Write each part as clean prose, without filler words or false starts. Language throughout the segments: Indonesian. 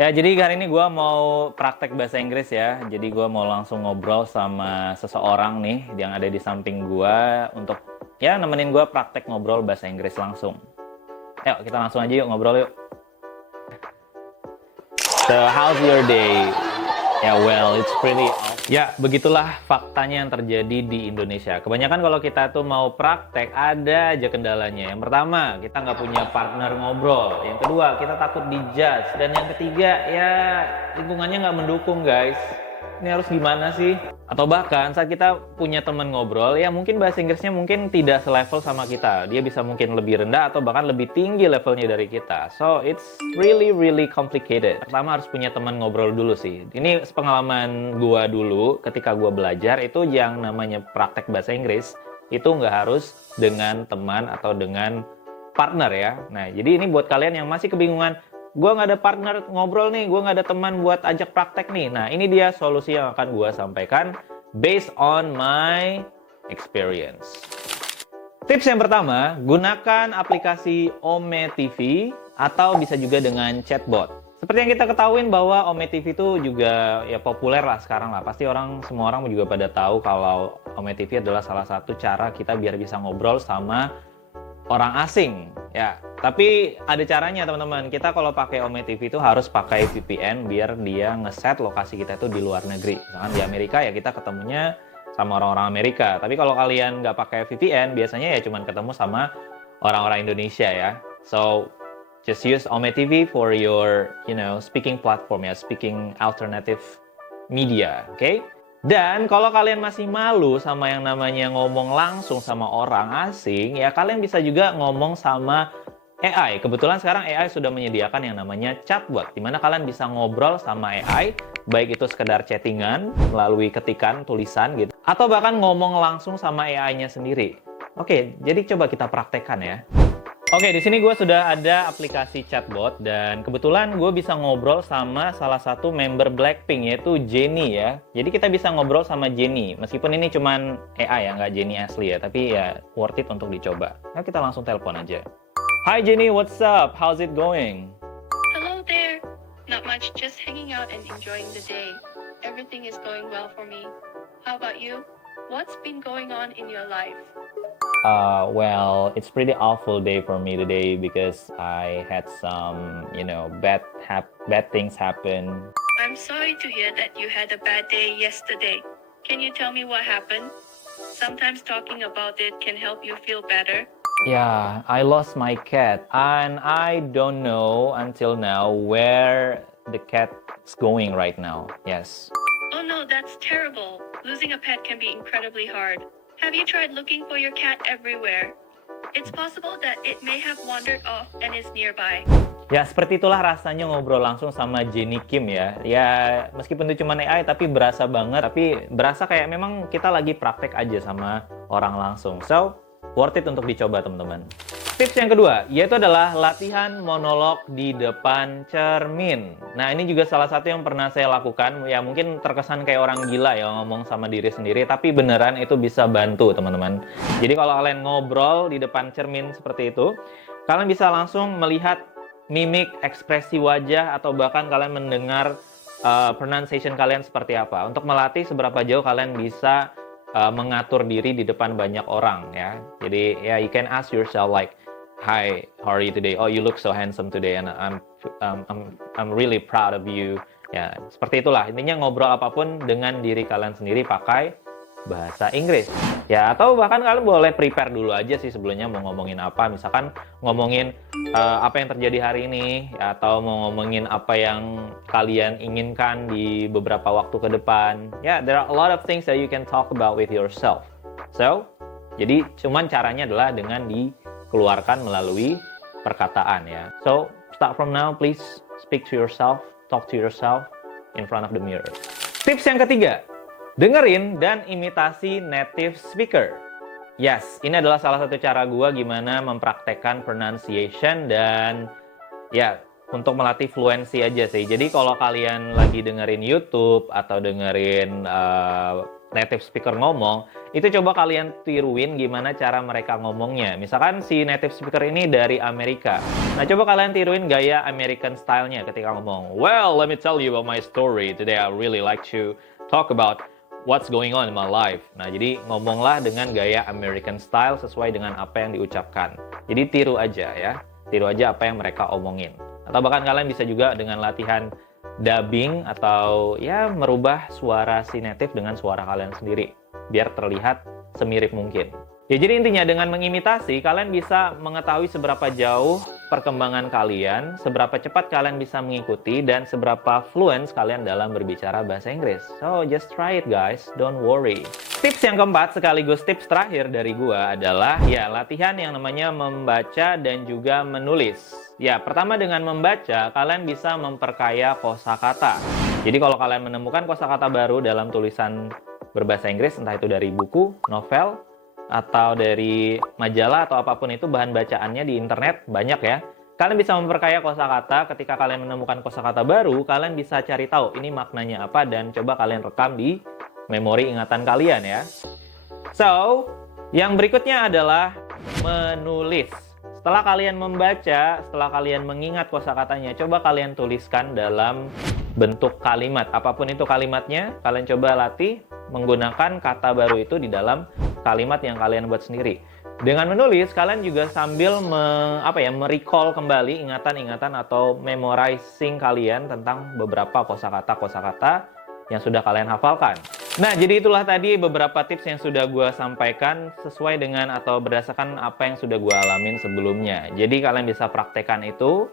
Ya, jadi hari ini gue mau praktek bahasa Inggris ya. Jadi gue mau langsung ngobrol sama seseorang nih yang ada di samping gue untuk ya nemenin gue praktek ngobrol bahasa Inggris langsung. Ayo kita langsung aja yuk ngobrol yuk. So, how's your day? Ya, well, it's pretty awesome. Ya, begitulah faktanya yang terjadi di Indonesia. Kebanyakan kalau kita tuh mau praktek, ada aja kendalanya. Yang pertama, kita nggak punya partner ngobrol. Yang kedua, kita takut dijudge. Dan yang ketiga, ya lingkungannya nggak mendukung, guys. Ini harus gimana sih? Atau bahkan saat kita punya teman ngobrol, ya mungkin bahasa Inggrisnya mungkin tidak selevel sama kita. Dia bisa mungkin lebih rendah atau bahkan lebih tinggi levelnya dari kita. So, it's really complicated. Pertama harus punya teman ngobrol dulu sih. Ini pengalaman gua dulu ketika gua belajar itu yang namanya praktek bahasa Inggris itu nggak harus dengan teman atau dengan partner ya. Nah, jadi ini buat kalian yang masih kebingungan, gue nggak ada partner ngobrol nih, gue nggak ada teman buat ajak praktek nih. Nah, ini dia solusi yang akan gue sampaikan based on my experience. Tips yang pertama, gunakan aplikasi Ome TV atau bisa juga dengan chatbot. Seperti yang kita ketahuin bahwa Ome TV itu juga ya populer lah sekarang lah. Pasti semua orang juga pada tahu kalau Ome TV adalah salah satu cara kita biar bisa ngobrol sama orang asing ya. Tapi ada caranya teman-teman. Kita kalau pakai Ome TV itu harus pakai VPN biar dia ngeset lokasi kita itu di luar negeri. Misalkan di Amerika ya kita ketemunya sama orang-orang Amerika. Tapi kalau kalian nggak pakai VPN, biasanya ya cuman ketemu sama orang-orang Indonesia ya. So just use Ome TV for your speaking platform ya, speaking alternative media, oke? Okay? Dan kalau kalian masih malu sama yang namanya ngomong langsung sama orang asing, ya kalian bisa juga ngomong sama AI. Kebetulan sekarang AI sudah menyediakan yang namanya chatbot, di mana kalian bisa ngobrol sama AI, baik itu sekedar chattingan melalui ketikan tulisan gitu, atau bahkan ngomong langsung sama AI-nya sendiri. Oke, jadi coba kita praktekkan ya. Oke, di sini gue sudah ada aplikasi chatbot dan kebetulan gue bisa ngobrol sama salah satu member Blackpink yaitu Jennie ya. Jadi kita bisa ngobrol sama Jennie, meskipun ini cuman AI ya, nggak Jennie asli ya, tapi ya worth it untuk dicoba. Nah, kita langsung telepon aja. Hi Jennie, what's up? How's it going? Hello there. Not much, just hanging out and enjoying the day. Everything is going well for me. How about you? What's been going on in your life? Well, it's pretty awful day for me today because I had some, bad things happen. I'm sorry to hear that you had a bad day yesterday. Can you tell me what happened? Sometimes talking about it can help you feel better. Yeah, I lost my cat and I don't know until now where the cat's going right now. Yes. Oh no, that's terrible. Losing a pet can be incredibly hard. Have you tried looking for your cat everywhere? It's possible that it may have wandered off and is nearby. Ya, seperti itulah rasanya ngobrol langsung sama Jennie Kim ya. Ya, meskipun itu cuma AI, tapi berasa banget. Tapi berasa kayak memang kita lagi praktek aja sama orang langsung. So, worth it untuk dicoba teman-teman. Tips yang kedua, yaitu adalah latihan monolog di depan cermin. Nah, ini juga salah satu yang pernah saya lakukan. Ya, mungkin terkesan kayak orang gila ya ngomong sama diri sendiri, tapi beneran itu bisa bantu, teman-teman. Jadi kalau kalian ngobrol di depan cermin seperti itu, kalian bisa langsung melihat mimik, ekspresi wajah, atau bahkan kalian mendengar pronunciation kalian seperti apa. Untuk melatih seberapa jauh kalian bisa mengatur diri di depan banyak orang ya. Jadi ya, you can ask yourself like, "Hi, how are you today? Oh, you look so handsome today, and I'm really proud of you." Ya, seperti itulah. Intinya ngobrol apapun dengan diri kalian sendiri pakai bahasa Inggris. Ya, atau bahkan kalian boleh prepare dulu aja sih sebelumnya mau ngomongin apa. Misalkan ngomongin apa yang terjadi hari ini, ya, atau mau ngomongin apa yang kalian inginkan di beberapa waktu ke depan. Ya, there are a lot of things that you can talk about with yourself. So, jadi cuman caranya adalah dengan dikeluarkan melalui perkataan ya. So, start from now, please speak to yourself, talk to yourself in front of the mirror. Tips yang ketiga, dengerin dan imitasi native speaker. Yes, ini adalah salah satu cara gue gimana mempraktekkan pronunciation dan ya untuk melatih fluensi aja sih. Jadi kalau kalian lagi dengerin YouTube atau dengerin native speaker ngomong, itu coba kalian tiruin gimana cara mereka ngomongnya. Misalkan si native speaker ini dari Amerika. Nah, coba kalian tiruin gaya American style-nya ketika ngomong. Well, let me tell you about my story. Today I really like to talk about what's going on in my life. Nah, jadi ngomonglah dengan gaya American style sesuai dengan apa yang diucapkan. Jadi tiru aja ya. Tiru aja apa yang mereka omongin. Atau bahkan kalian bisa juga dengan latihan dubbing atau ya merubah suara si native dengan suara kalian sendiri biar terlihat semirip mungkin. Ya, jadi intinya dengan mengimitasi kalian bisa mengetahui seberapa jauh perkembangan kalian, seberapa cepat kalian bisa mengikuti, dan seberapa fluent kalian dalam berbicara bahasa Inggris. So just try it guys, don't worry. Tips yang keempat sekaligus tips terakhir dari gua adalah ya latihan yang namanya membaca dan juga menulis. Ya, pertama dengan membaca, kalian bisa memperkaya kosakata. Jadi kalau kalian menemukan kosakata baru dalam tulisan berbahasa Inggris, entah itu dari buku, novel, atau dari majalah atau apapun itu bahan bacaannya di internet, banyak ya. Kalian bisa memperkaya kosakata. Ketika kalian menemukan kosakata baru, kalian bisa cari tahu ini maknanya apa dan coba kalian rekam di memori ingatan kalian ya. So, yang berikutnya adalah menulis. Setelah kalian membaca, setelah kalian mengingat kosakatanya, coba kalian tuliskan dalam bentuk kalimat. Apapun itu kalimatnya, kalian coba latih menggunakan kata baru itu di dalam kalimat yang kalian buat sendiri. Dengan menulis, kalian juga sambil merecall kembali ingatan-ingatan atau memorizing kalian tentang beberapa kosakata-kosakata yang sudah kalian hafalkan. Nah, jadi itulah tadi beberapa tips yang sudah gue sampaikan sesuai dengan atau berdasarkan apa yang sudah gue alamin sebelumnya. Jadi kalian bisa praktekkan itu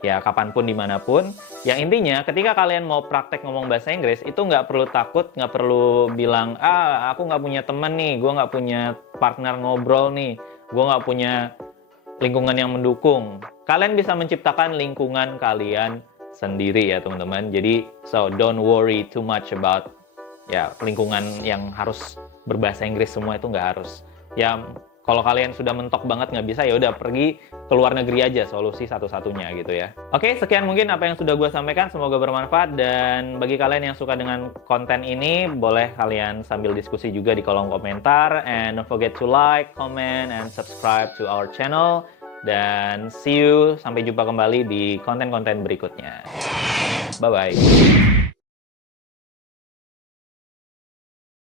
ya kapanpun dimanapun. Yang intinya ketika kalian mau praktek ngomong bahasa Inggris itu nggak perlu takut, nggak perlu bilang aku nggak punya teman nih, gue nggak punya partner ngobrol nih, gue nggak punya lingkungan yang mendukung. Kalian bisa menciptakan lingkungan kalian sendiri ya teman-teman. Jadi so don't worry too much about ya lingkungan yang harus berbahasa Inggris semua, itu nggak harus. Ya kalau kalian sudah mentok banget nggak bisa, ya udah pergi ke luar negeri aja, solusi satu-satunya gitu ya. Oke, sekian mungkin apa yang sudah gue sampaikan, semoga bermanfaat. Dan bagi kalian yang suka dengan konten ini, boleh kalian sambil diskusi juga di kolom komentar. And don't forget to like, comment, and subscribe to our channel. Dan see you, sampai jumpa kembali di konten-konten berikutnya. Bye-bye.